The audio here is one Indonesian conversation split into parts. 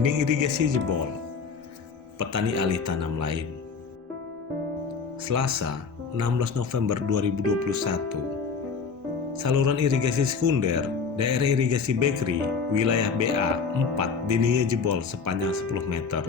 dinding irigasi jebol, petani alih tanam lain. Selasa, 16 November 2021, saluran irigasi sekunder daerah irigasi Bekri, wilayah BA 4 dindingnya jebol sepanjang 10 meter.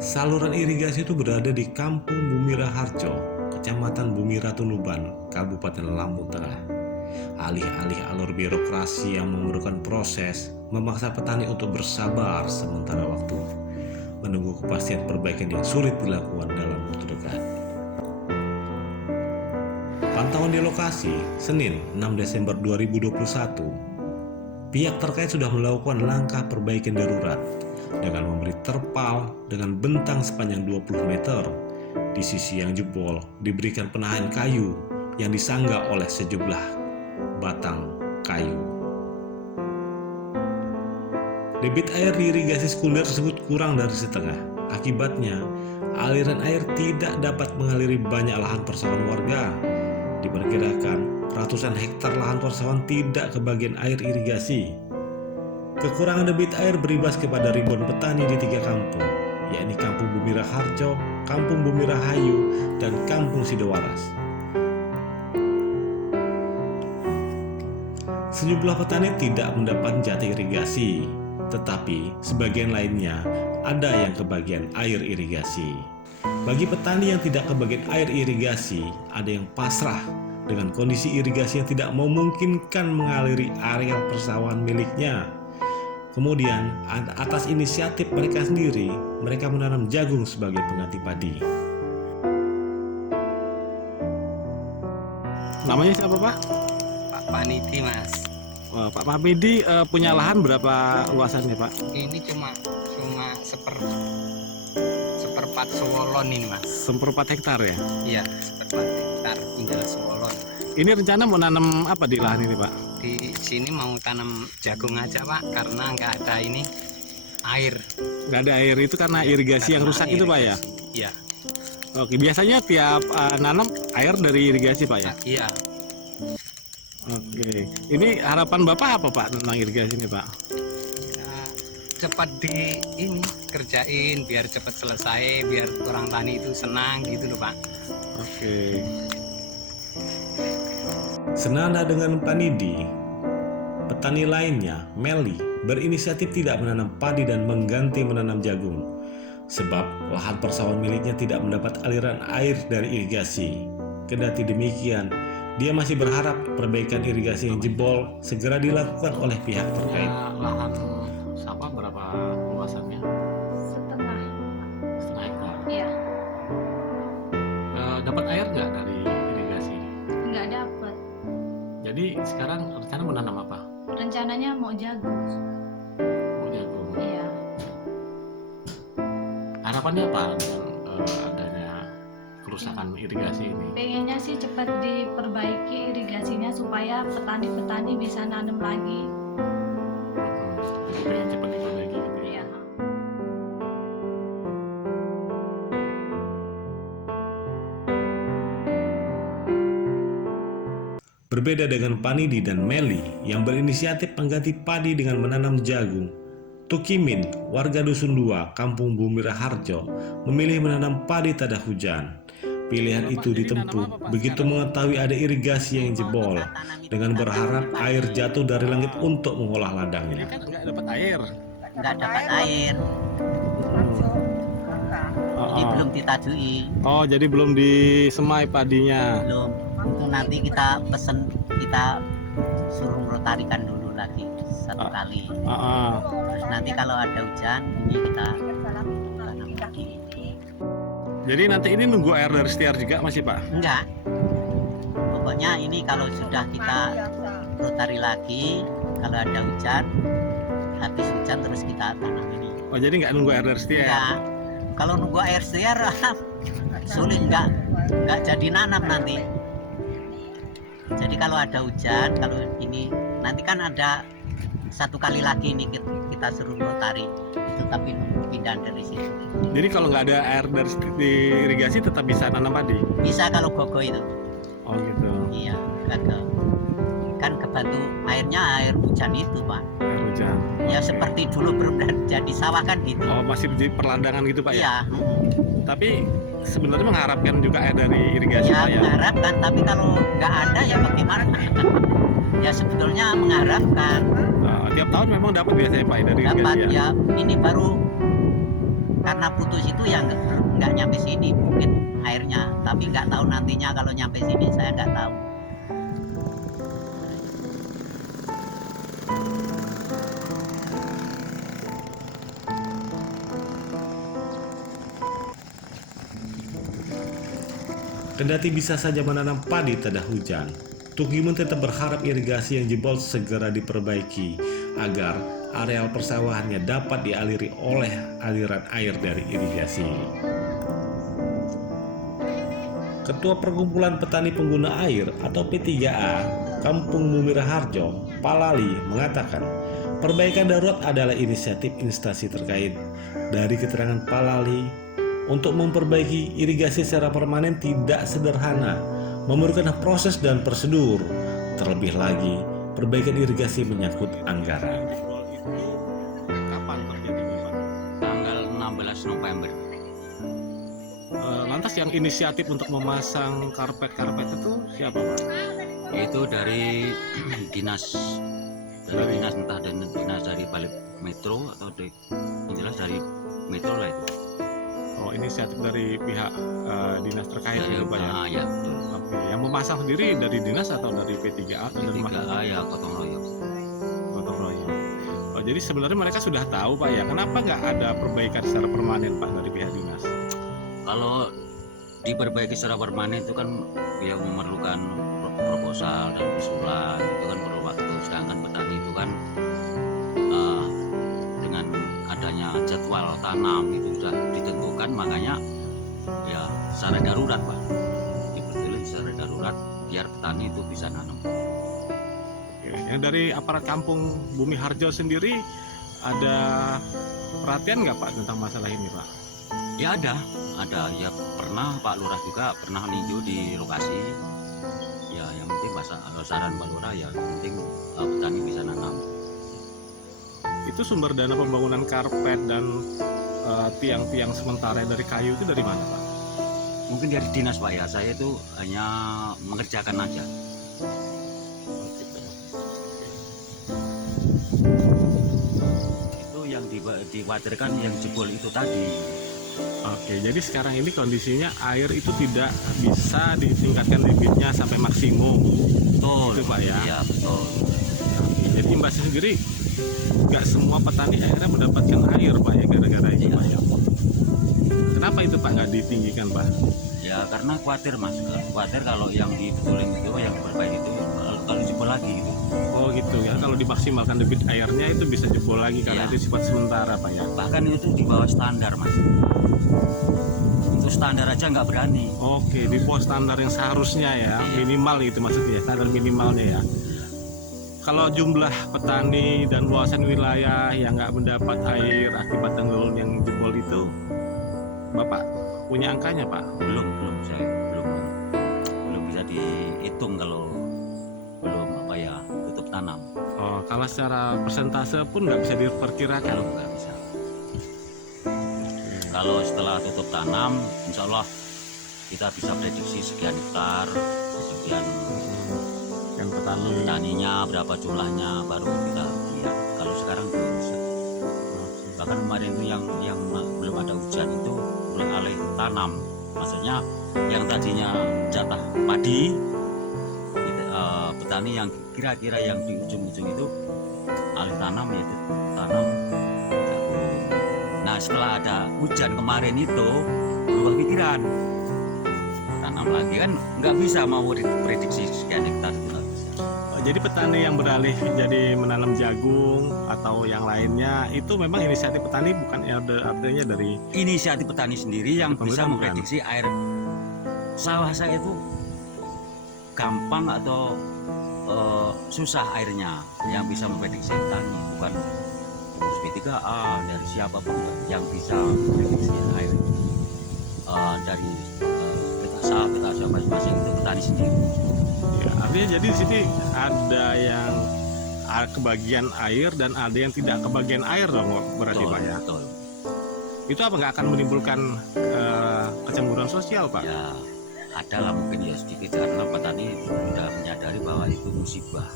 Saluran irigasi itu berada di Kampung Bumi Raharjo, Kecamatan Bumi Ratu Nuban, Kabupaten Lampung Tengah. Alih-alih alur birokrasi yang memerlukan proses, memaksa petani untuk bersabar sementara waktu, menunggu kepastian perbaikan yang sulit dilakukan dalam waktu dekat. Pantauan di lokasi, Senin 6 Desember 2021, pihak terkait sudah melakukan langkah perbaikan darurat dengan memberi terpal dengan bentang sepanjang 20 meter. Di sisi yang jebol diberikan penahan kayu yang disanggah oleh sejumlah batang kayu. Debit air di irigasi sekunder tersebut kurang dari setengah. Akibatnya, aliran air tidak dapat mengaliri banyak lahan persawahan warga. Diperkirakan ratusan hektar lahan persawahan tidak kebagian air irigasi. Kekurangan debit air berimbas kepada ribuan petani di 3 kampung, yakni Kampung Bumi Raharjo, Kampung Bumi Rahayu, dan Kampung Sidowaras. Sejumlah petani tidak mendapat jatah irigasi, tetapi sebagian lainnya ada yang kebagian air irigasi. Bagi petani yang tidak kebagian air irigasi, ada yang pasrah dengan kondisi irigasi yang tidak memungkinkan mengaliri areal persawahan miliknya. Kemudian, atas inisiatif mereka sendiri, mereka menanam jagung sebagai pengganti padi. Namanya siapa, Pak? Pak Paniti, Mas. Pak Paniti punya lahan berapa luasannya, Pak? Ini cuma seperempat sewolon ini, Mas. Seperempat hektar ya? Iya, seperempat hektar tinggal sewolon. Ini rencana mau nanam apa di lahan ini, Pak? Di sini mau tanam jagung aja, Pak, karena nggak ada ini air. Nggak ada air itu karena irigasi yang rusak itu, Pak ya? Iya. Oke, biasanya tiap nanam air dari irigasi, Pak ya? Iya. Oke, ini harapan Bapak apa, Pak, tentang irigasi ini, Pak? Ya, cepat di ini kerjain biar cepat selesai, biar orang tani itu senang gitu loh, Pak. Oke. Senada dengan Panidi, petani lainnya, Meli, berinisiatif tidak menanam padi dan mengganti menanam jagung, sebab lahan persawahan miliknya tidak mendapat aliran air dari irigasi. Kendati demikian, dia masih berharap perbaikan irigasi yang jebol segera dilakukan oleh pihak terkait. Lahan sawah berapa luasannya? Setengah. Setengah hektar. Iya, Dapat air nggak dari irigasi? nggak dapat. Jadi sekarang rencana mau nanam apa? Rencananya mau jagung. Mau jagung. Iya. Harapannya apa dengan adanya kerusakan irigasi ini? Pengennya sih cepat diperbaiki irigasinya supaya petani-petani bisa nanam lagi. Jadi pengen cepat diperbaiki gitu ya. Iya. Berbeda dengan Panidi dan Meli yang berinisiatif mengganti padi dengan menanam jagung, Tukimin, warga Dusun 2, Kampung Bumi Raharjo, memilih menanam padi tada hujan. Pilihan itu ditempuh begitu mengetahui ada irigasi yang jebol, dengan berharap air jatuh dari langit untuk mengolah ladangnya. Kan nggak dapat air. Nggak dapat air, jadi belum ditajui, Oh, jadi belum disemai padinya. belum. Itu nanti kita pesen, kita suruh merotarikan dulu lagi satu kali. Terus nanti kalau ada hujan, ini kita tanam lagi. Jadi nanti ini nunggu air dari setiar juga masih, Pak? Enggak. Pokoknya ini kalau sudah kita rotari lagi, kalau ada hujan, habis hujan terus kita tanam ini. Oh, jadi nggak nunggu air dari setiar? Ya, kalau nunggu air setiar sulit, nggak jadi nanam nanti. Jadi kalau ada hujan, kalau ini nanti kan ada satu kali lagi ini kita suruh rotari, itu tapi pindah dari situ. Jadi kalau nggak ada air dari irigasi tetap bisa tanam padi? Bisa kalau gogo itu. Oh gitu. Iya, gagal. Kan bantu airnya air hujan itu Pak. Air hujan. Ya seperti dulu benar jadi sawah kan gitu. Oh, masih di perlandangan gitu Pak ya? Iya. Tapi sebenarnya mengharapkan juga air dari irigasi Ya Pak ya? mengharapkan, tapi kalau nggak ada ya bagaimana? Ya sebetulnya mengharapkan Tiap tahun memang dapat biasanya Pak dari dapat irigasi ya? ya. Ini baru karena putus itu ya nggak nyampe sini mungkin airnya, tapi nggak tahu nantinya kalau nyampe sini saya nggak tahu. Kendati bisa saja menanam padi tak ada hujan, Tukimun tetap berharap irigasi yang jebol segera diperbaiki agar areal persawahannya dapat dialiri oleh aliran air dari irigasi. Ketua Perkumpulan Petani Pengguna Air atau P3A Kampung Bumi Raharjo, Palali, mengatakan perbaikan darurat adalah inisiatif instansi terkait. Dari keterangan Palali, untuk memperbaiki irigasi secara permanen tidak sederhana, memerlukan proses dan prosedur. Terlebih lagi, perbaikan irigasi menyangkut anggaran. Kapan terjadinya Pak? Tanggal 16 November. Lantas yang inisiatif untuk memasang karpet-karpet itu siapa Pak? Itu dari dinas entah dan dinas dari balik metro atau yang jelas dari metro lah itu. Oh, inisiatif dari pihak dinas terkait Dari gitu Pak ya? ya betul. Oke, yang memasang sendiri dari dinas atau dari P3A atau dari mana? P3A ya gotong royong. Gotong royong. Oh, jadi sebenarnya mereka sudah tahu Pak ya, kenapa nggak ada perbaikan secara permanen Pak dari pihak dinas? Kalau diperbaiki secara permanen itu kan ya memerlukan proposal dan usulan, itu kan perlu waktu. Sedangkan petani itu kan dengan adanya jadwal tanam itu sudah ditentukan, makanya ya secara darurat Pak, dibetulin secara darurat biar petani itu bisa nanam. Oke, yang dari aparat Kampung Bumi Harjo sendiri ada perhatian nggak Pak tentang masalah ini Pak? Ya ada ya pernah Pak Lurah juga pernah ninjau di lokasi. Ya yang penting saran Pak Lurah ya yang penting petani bisa nanam. Itu sumber dana pembangunan karpet dan tiang-tiang sementara dari kayu itu dari mana Pak? Mungkin dari dinas Pak ya, saya itu hanya mengerjakan aja. Itu yang dikhawatirkan yang jebol itu tadi. Oke, jadi sekarang ini kondisinya air itu tidak bisa ditingkatkan debitnya sampai maksimum. Betul Itu, Pak, ya? Iya betul. Jadi imbasnya sendiri nggak semua petani akhirnya mendapatkan air Pak ya gara-gara ini Iya. Pak ya. Kenapa itu Pak nggak ditinggikan Pak? Ya karena khawatir Mas, khawatir kalau yang dibetulin itu yang berbaik itu kalau jebol lagi gitu. Oh gitu ya, kalau dimaksimalkan debit airnya itu bisa jebol lagi karena Iya. itu sifat sementara Pak ya. Bahkan itu di bawah standar Mas. Untuk standar aja nggak berani. Oke, di bawah standar yang seharusnya ya, Iya. minimal itu maksudnya, standar minimalnya ya. Kalau jumlah petani dan luasan wilayah yang nggak mendapat air akibat tanggul yang jebol itu, Bapak punya angkanya Pak? Belum saya belum bisa dihitung kalau belum tutup tanam. Oh, kalau secara persentase pun nggak bisa diperkirakan. Kalau nggak bisa. Kalau setelah tutup tanam, insya Allah kita bisa prediksi sekian hektar, sekian Yang petani. petaninya, berapa jumlahnya, baru kita lihat. Kalau sekarang belum bisa. Bahkan kemarin itu yang belum ada hujan itu belum alih tanam. Maksudnya yang tadinya jatah padi, petani yang kira-kira yang di ujung-ujung itu alih tanam yaitu tanam jagung. Nah setelah ada hujan kemarin itu berubah pikiran, tanam lagi kan nggak bisa mau prediksi sekian hektar itu nggak bisa. Jadi petani yang beralih jadi menanam jagung atau yang lainnya itu memang inisiatif petani bukan adanya dari Inisiatif petani sendiri yang bisa Pemerintah bukan? memprediksi air sawah saya itu gampang atau susah airnya, yang bisa memprediksi petani bukan P3A dari siapapun yang bisa memprediksi air dari peta sawah masing-masing itu petani sendiri. ya, Artinya jadi di sini ada yang kebagian air dan ada yang tidak kebagian air dong berarti Betul, Pak ya. betul. Itu apa nggak akan menimbulkan kecemburuan sosial Pak? Ya ada lah mungkin ya sedikit karena petani sudah menyadari bahwa itu musibah.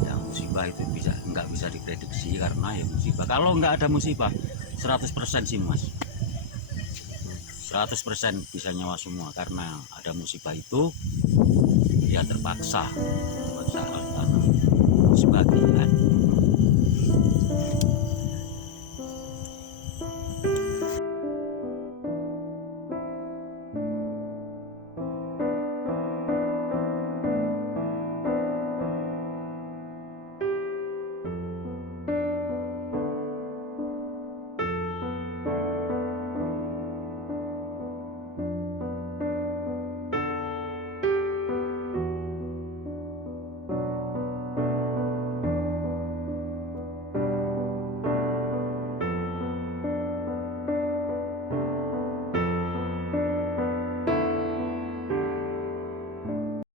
Yang musibah itu nggak bisa diprediksi karena ya musibah. Kalau nggak ada musibah 100% sih Mas. 100% bisa nyawa semua karena ada musibah itu dia terpaksa sebagian